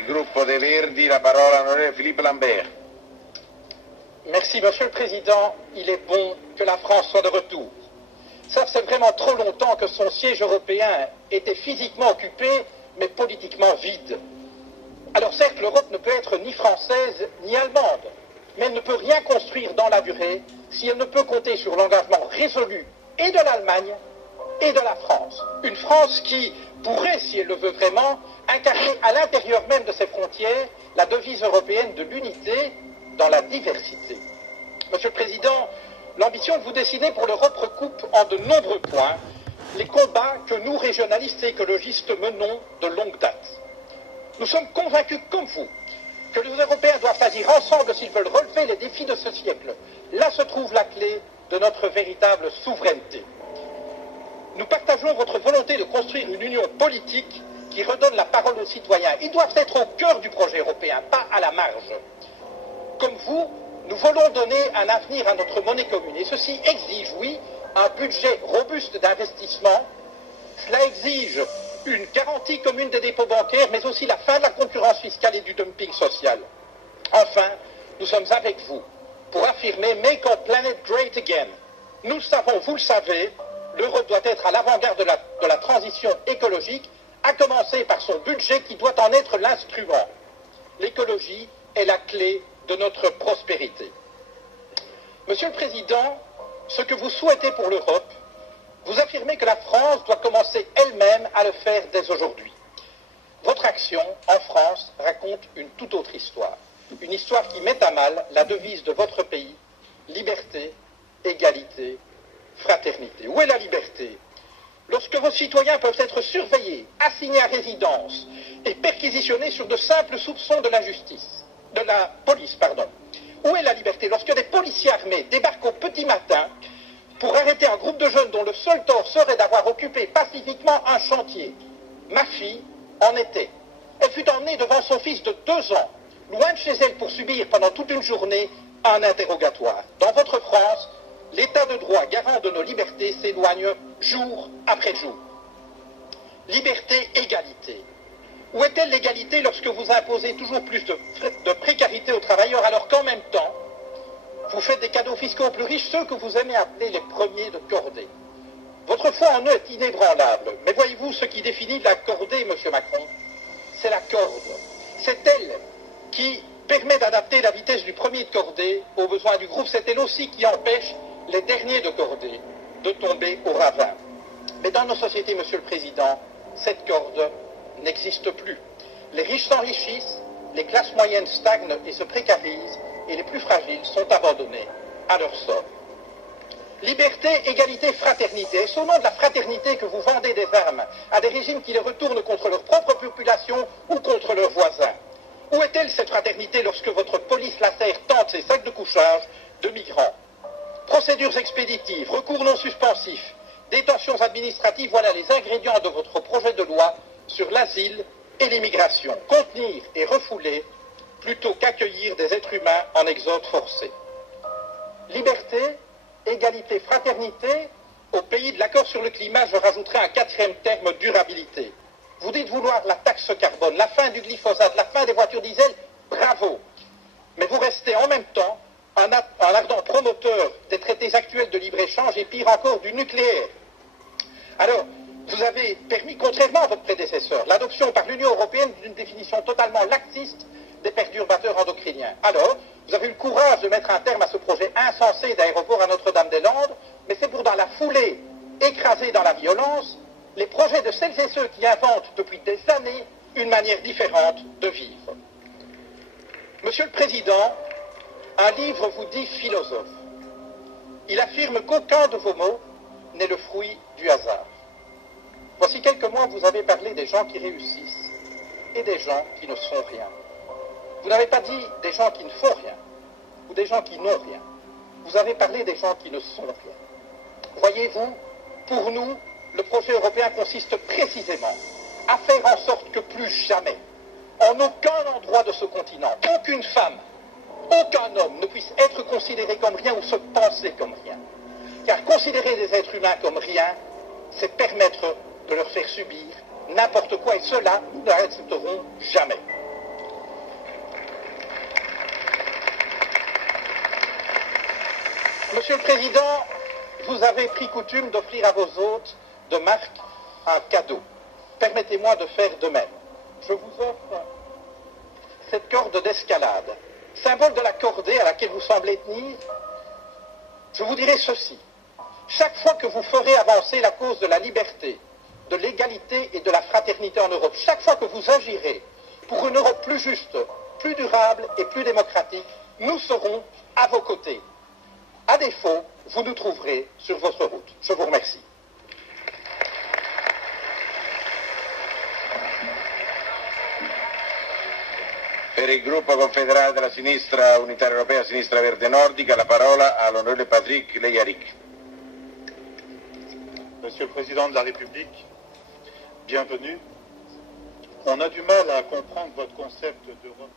il gruppo dei Verdi, la parola all'onorevole Philippe Lambert. Merci, Monsieur le Président. Il est bon que la France soit de retour. Ça fait vraiment trop longtemps que son siège européen était physiquement occupé, mais politiquement vide. Alors certes, l'Europe ne peut être ni française ni allemande, mais elle ne peut rien construire dans la durée si elle ne peut compter sur l'engagement résolu et de l'Allemagne et de la France. Une France qui pourrait, si elle le veut vraiment, incarner à l'intérieur même de ses frontières la devise européenne de l'unité dans la diversité. Monsieur le Président, l'ambition que vous dessinez pour l'Europe recoupe en de nombreux points les combats que nous, régionalistes et écologistes, menons de longue date. Nous sommes convaincus, comme vous, que les Européens doivent agir ensemble s'ils veulent relever les défis de ce siècle. Là se trouve la clé de notre véritable souveraineté. Nous partageons votre volonté de construire une union politique qui redonne la parole aux citoyens. Ils doivent être au cœur du projet européen, pas à la marge. Comme vous, nous voulons donner un avenir à notre monnaie commune. Et ceci exige, oui, un budget robuste d'investissement. Cela exige une garantie commune des dépôts bancaires, mais aussi la fin de la concurrence fiscale et du dumping social. Enfin, nous sommes avec vous pour affirmer Make our planet great again. Nous le savons, vous le savez, l'Europe doit être à l'avant-garde de la transition écologique, à commencer par son budget qui doit en être l'instrument. L'écologie est la clé de notre prospérité. Monsieur le Président, ce que vous souhaitez pour l'Europe, vous affirmez que la France doit commencer elle-même à le faire dès aujourd'hui. Votre action en France raconte une toute autre histoire. Une histoire qui met à mal la devise de votre pays, liberté, égalité, fraternité. Où est la liberté? Lorsque vos citoyens peuvent être surveillés, assignés à résidence et perquisitionnés sur de simples soupçons de la police. Où est la liberté? Lorsque des policiers armés débarquent au petit matin pour arrêter un groupe de jeunes dont le seul tort serait d'avoir occupé pacifiquement un chantier. Ma fille en était. Elle fut emmenée devant son fils de 2 ans, loin de chez elle pour subir pendant toute une journée un interrogatoire. Dans votre France, l'état de droit garant de nos libertés s'éloigne jour après jour. Liberté, égalité. Où est-elle l'égalité lorsque vous imposez toujours plus de précarité aux travailleurs alors qu'en même temps, vous faites des cadeaux fiscaux aux plus riches, ceux que vous aimez appeler les premiers de cordée? Votre foi en eux est inébranlable. Mais voyez-vous, ce qui définit la cordée, monsieur Macron, c'est la corde. C'est elle qui permet d'adapter la vitesse du premier de cordée aux besoins du groupe. C'est elle aussi qui empêche les derniers de cordée de tomber au ravin. Mais dans nos sociétés, monsieur le Président, cette corde n'existe plus. Les riches s'enrichissent, les classes moyennes stagnent et se précarisent, et les plus fragiles sont abandonnés à leur sort. Liberté, égalité, fraternité. Est-ce au nom de la fraternité que vous vendez des armes à des régimes qui les retournent contre leur propre population ou contre leurs voisins? Où est-elle cette fraternité lorsque votre police lacère tente ses sacs de couchage de migrants? Procédures expéditives, recours non suspensifs, détentions administratives, voilà les ingrédients de votre projet de loi sur l'asile et l'immigration. Contenir et refouler plutôt qu'accueillir des êtres humains en exode forcé. Liberté, égalité, fraternité, au pays de l'accord sur le climat, je rajouterai un 4e terme, durabilité. Vous dites vouloir la taxe carbone, la fin du glyphosate, la fin des voitures diesel, bravo. Mais vous restez en même temps un ardent promoteur des traités actuels de libre-échange et pire encore du nucléaire. Alors, vous avez permis, contrairement à votre prédécesseur, l'adoption par l'Union européenne d'une définition totalement laxiste des perturbateurs endocriniens. Alors, vous avez eu le courage de mettre un terme à ce projet insensé d'aéroport à Notre-Dame-des-Landes, mais c'est pour dans la foulée, écraser dans la violence, les projets de celles et ceux qui inventent depuis des années une manière différente de vivre. Monsieur le Président, un livre vous dit philosophe. Il affirme qu'aucun de vos mots n'est le fruit du hasard. Voici quelques mois où vous avez parlé des gens qui réussissent et des gens qui ne sont rien. Vous n'avez pas dit des gens qui ne font rien ou des gens qui n'ont rien. Vous avez parlé des gens qui ne sont rien. Voyez-vous, pour nous, le projet européen consiste précisément à faire en sorte que plus jamais, en aucun endroit de ce continent, aucune femme, aucun homme ne puisse être considéré comme rien ou se penser comme rien. Car considérer les êtres humains comme rien, c'est permettre de leur faire subir n'importe quoi, et cela, nous ne l'accepterons jamais. Monsieur le Président, vous avez pris coutume d'offrir à vos hôtes de marque un cadeau. Permettez-moi de faire de même. Je vous offre cette corde d'escalade, symbole de la cordée à laquelle vous semblez tenir. Je vous dirai ceci. Chaque fois que vous ferez avancer la cause de la liberté, de l'égalité et de la fraternité en Europe, chaque fois que vous agirez pour une Europe plus juste, plus durable et plus démocratique, nous serons à vos côtés. À défaut, vous nous trouverez sur votre route. Je vous remercie. Per il gruppo confederale della sinistra unitaria europea, sinistra verde nordica, la parola all'onorevole Patrick Leyaric. Monsieur le Président de la République, bienvenue. On a du mal à comprendre votre concept d'Europe.